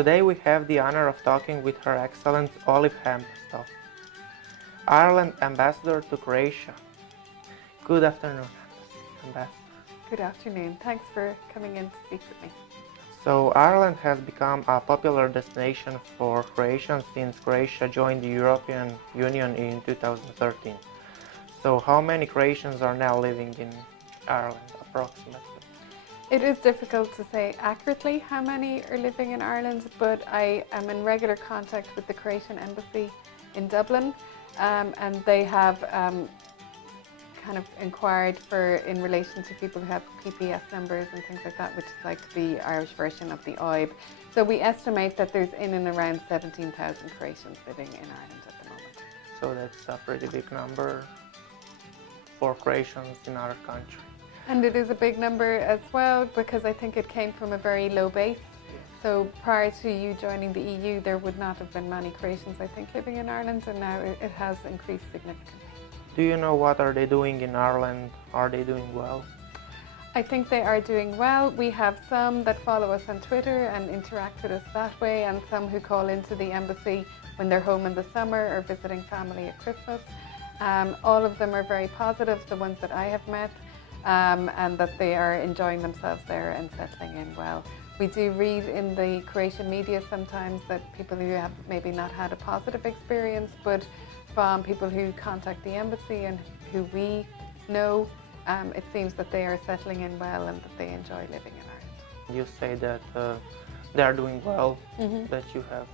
Today we have the honor of talking with Her Excellency Olive Hempenstall, Ireland Ambassador to Croatia. Good afternoon, Ambassador. Good afternoon. Thanks for coming in to speak with me. So Ireland has become a popular destination for Croatians since Croatia joined the European Union in 2013. So how many Croatians are now living in Ireland approximately? It is difficult to say accurately how many are living in Ireland, but I am in regular contact with the Croatian embassy in Dublin, and they have kind of inquired in relation to people who have PPS numbers and things like that, which is like the Irish version of the OIB. So we estimate that there's in and around 17,000 Croatians living in Ireland at the moment. So that's a pretty big number for Croatians in our country. And it is a big number as well, because I think it came from a very low base. So prior to you joining the EU, there would not have been many Croatians, I think, living in Ireland, and now it has increased significantly. Do you know what are they doing in Ireland? Are they doing well? I think they are doing well. We have some that follow us on Twitter and interact with us that way, and some who call into the embassy when they're home in the summer or visiting family at Christmas. All of them are very positive, the ones that I have met. And that they are enjoying themselves there and settling in well. We do read in the Croatian media sometimes that people who have maybe not had a positive experience, but from people who contact the embassy and who we know, it seems that they are settling in well and that they enjoy living in Ireland. You say that they are doing well, that you have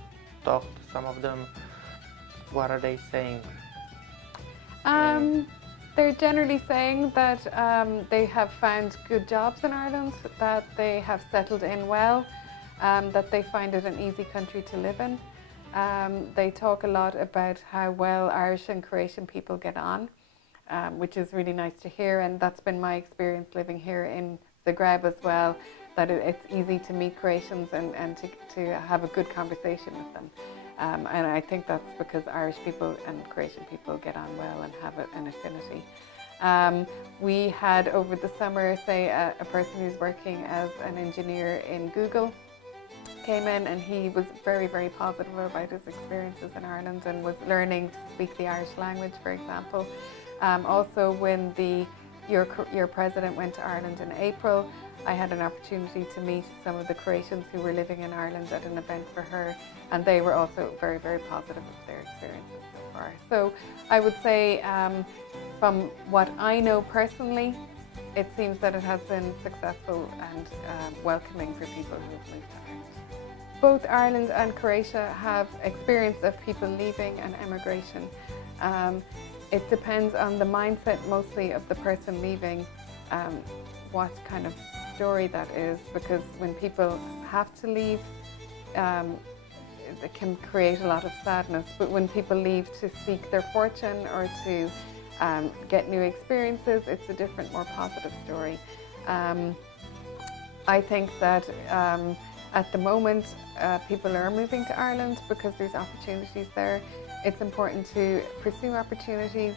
talked to some of them. What are they saying? They're generally saying that they have found good jobs in Ireland, that they have settled in well, that they find it an easy country to live in. They talk a lot about how well Irish and Croatian people get on, which is really nice to hear, and that's been my experience living here in Zagreb as well, that it's easy to meet Croatians and to have a good conversation with them. And I think that's because Irish people and Croatian people get on well and have an affinity. We had over the summer, say, a person who's working as an engineer in Google came in, and he was very, very positive about his experiences in Ireland and was learning to speak the Irish language, for example. Also, when your president went to Ireland in April, I had an opportunity to meet some of the Croatians who were living in Ireland at an event for her, and they were also very, very positive with their experiences so far. So I would say, from what I know personally, it seems that it has been successful and welcoming for people who have moved to Ireland. Both Ireland and Croatia have experience of people leaving and emigration. It depends on the mindset mostly of the person leaving, what kind of story that is, because when people have to leave, it can create a lot of sadness, but when people leave to seek their fortune or to get new experiences, it's a different, more positive story. I think that at the moment people are moving to Ireland because there's opportunities there. It's important to pursue opportunities.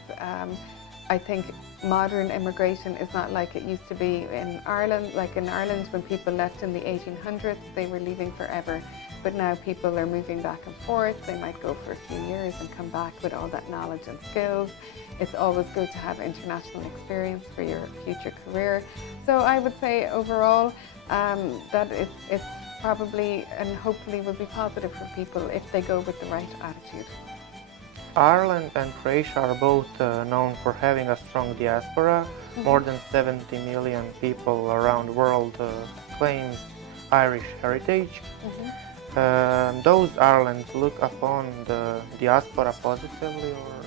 I think modern immigration is not like it used to be in Ireland. Like in Ireland, when people left in the 1800s, they were leaving forever. But now people are moving back and forth. They might go for a few years and come back with all that knowledge and skills. It's always good to have international experience for your future career. So I would say overall that it's probably and hopefully will be positive for people if they go with the right attitude. Ireland and Croatia are both known for having a strong diaspora. More than 70 million people around the world claim Irish heritage. Does Ireland look upon the diaspora positively or?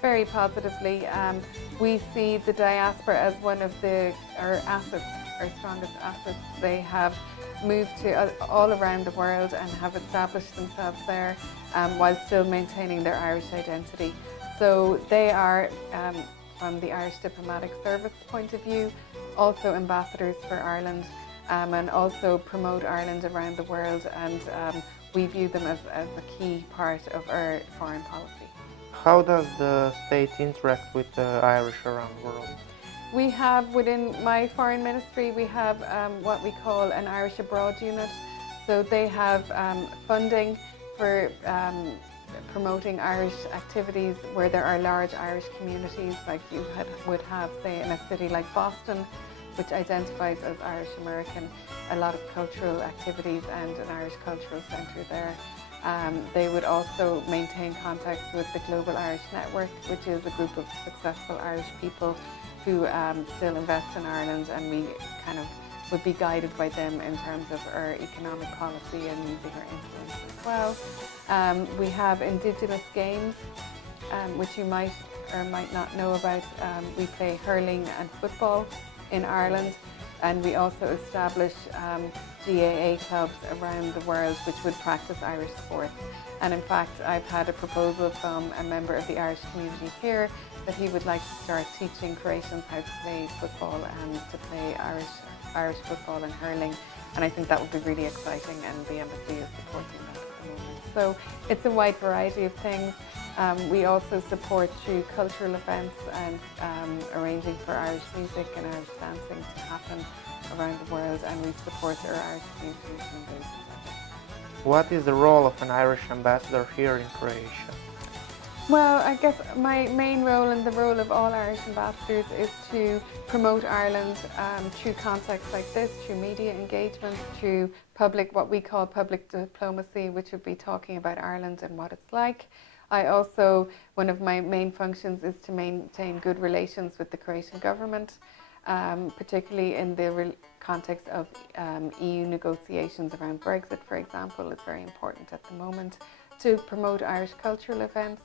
Very positively. We see the diaspora as one of our assets, our strongest assets. They have moved to all around the world and have established themselves there while still maintaining their Irish identity. So they are, from the Irish Diplomatic Service point of view, also ambassadors for Ireland and also promote Ireland around the world, and we view them as a key part of our foreign policy. How does the state interact with the Irish around the world? We have, within my foreign ministry, we have what we call an Irish abroad unit. So they have funding for promoting Irish activities where there are large Irish communities, like you would have, say, in a city like Boston, which identifies as Irish American, a lot of cultural activities and an Irish cultural centre there. They would also maintain contacts with the Global Irish Network, which is a group of successful Irish people who still invest in Ireland, and we kind of would be guided by them in terms of our economic policy and using our influence as well. We have Indigenous games, which you might or might not know about. We play hurling and football in Ireland, and we also establish GAA clubs around the world which would practice Irish sports. And in fact, I've had a proposal from a member of the Irish community here that he would like to start teaching Croatians how to play football and to play Irish football and hurling, and I think that would be really exciting, and the embassy is supporting that at the moment. So it's a wide variety of things. We also support through cultural events and arranging for Irish music and Irish dancing to happen around the world, and we support our Irish communities in those events. What is the role of an Irish ambassador here in Croatia? Well, I guess my main role and the role of all Irish ambassadors is to promote Ireland through contacts like this, through media engagement, through what we call public diplomacy, which would be talking about Ireland and what it's like. One of my main functions is to maintain good relations with the Croatian government, particularly in the context of EU negotiations around Brexit, for example, is very important at the moment, to promote Irish cultural events,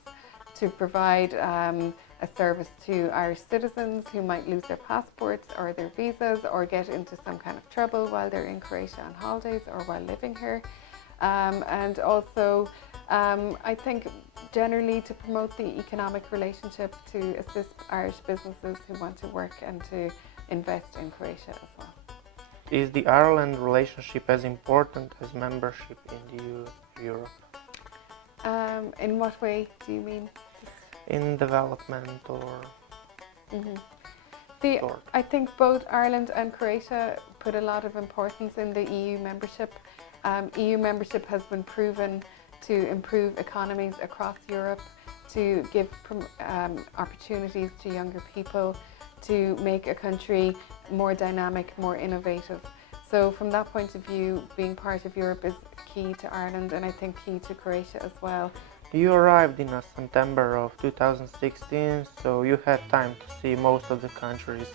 to provide a service to Irish citizens who might lose their passports or their visas or get into some kind of trouble while they're in Croatia on holidays or while living here. And also, I think generally to promote the economic relationship, to assist Irish businesses who want to work and to invest in Croatia as well. Is the Ireland relationship as important as membership in the Europe? In what way do you mean? In development or sort? I think both Ireland and Croatia put a lot of importance in the EU membership. EU membership has been proven to improve economies across Europe, to give opportunities to younger people, to make a country more dynamic, more innovative. So from that point of view, being part of Europe is key to Ireland, and I think key to Croatia as well. You arrived in September of 2016, so you had time to see most of the countries.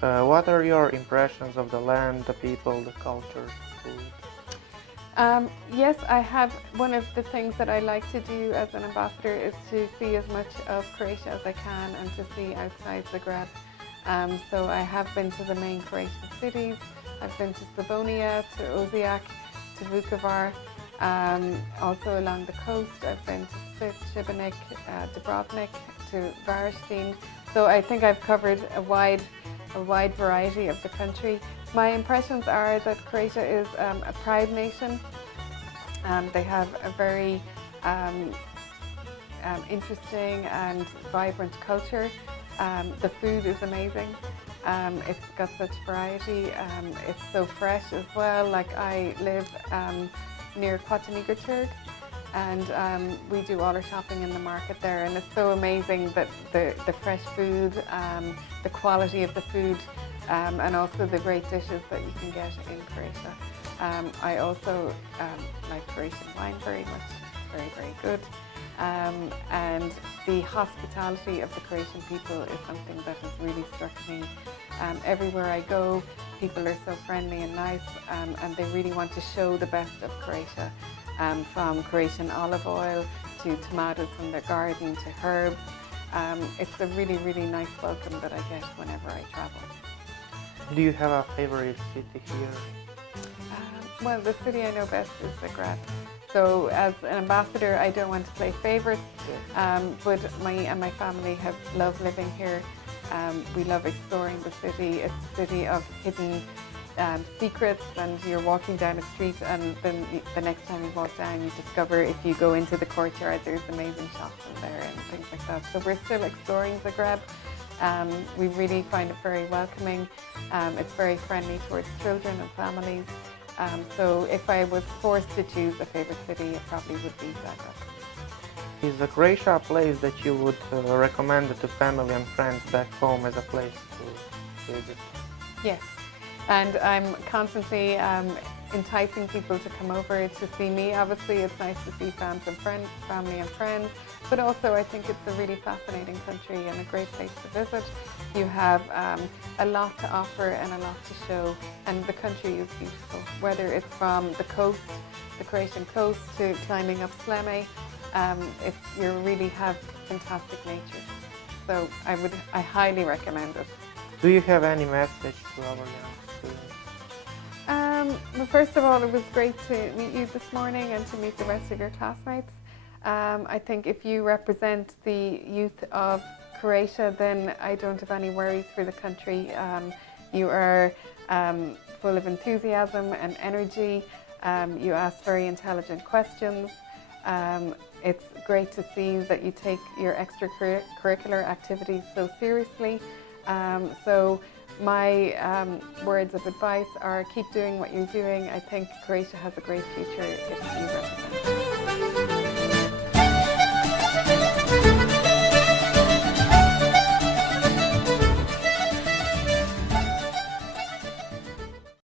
What are your impressions of the land, the people, the culture, the food? Yes, I have. One of the things that I like to do as an ambassador is to see as much of Croatia as I can and to see outside Zagreb. So I have been to the main Croatian cities. I've been to Slavonia, to Osijek, to Vukovar. Also along the coast, I've been to Split, Šibenik, Dubrovnik, to Varaždin. So I think I've covered a wide variety of the country. My impressions are that Croatia is a proud nation. They have a very interesting and vibrant culture. The food is amazing. It's got such variety. It's so fresh as well. Like I live near Kotanigarchurg, and we do all our shopping in the market there, and it's so amazing that the fresh food, the quality of the food, and also the great dishes that you can get in Croatia. I also like Croatian wine very much. It's very, very good. And the hospitality of the Croatian people is something that has really struck me. Everywhere I go, people are so friendly and nice, and they really want to show the best of Croatia, from Croatian olive oil to tomatoes from their garden to herbs. It's a really, really nice welcome that I get whenever I travel. Do you have a favorite city here? Well, the city I know best is Zagreb. So as an ambassador, I don't want to play favourites, but me and my family have loved living here. We love exploring the city. It's a city of hidden secrets, and you're walking down a street, and then the next time you walk down, you discover, if you go into the courtyard, there's amazing shops in there and things like that. So we're still exploring Zagreb. We really find it very welcoming. It's very friendly towards children and families. So if I was forced to choose a favorite city, it probably would be Zagreb. Is Croatia a place that you would recommend to family and friends back home as a place to visit? Yes, and I'm constantly enticing people to come over to see me. Obviously, it's nice to see family and friends, but also I think it's a really fascinating country and a great place to visit. You have a lot to offer and a lot to show, and the country is beautiful, whether it's from the coast, the Croatian coast, to climbing up Sleme. You really have fantastic nature. So I highly recommend it. Do you have any message to our young students? Well, first of all, it was great to meet you this morning and to meet the rest of your classmates. I think if you represent the youth of Croatia, then I don't have any worries for the country. You are full of enthusiasm and energy. You ask very intelligent questions. It's great to see that you take your extracurricular activities so seriously. So my words of advice are keep doing what you're doing. I think Croatia has a great future if you represent.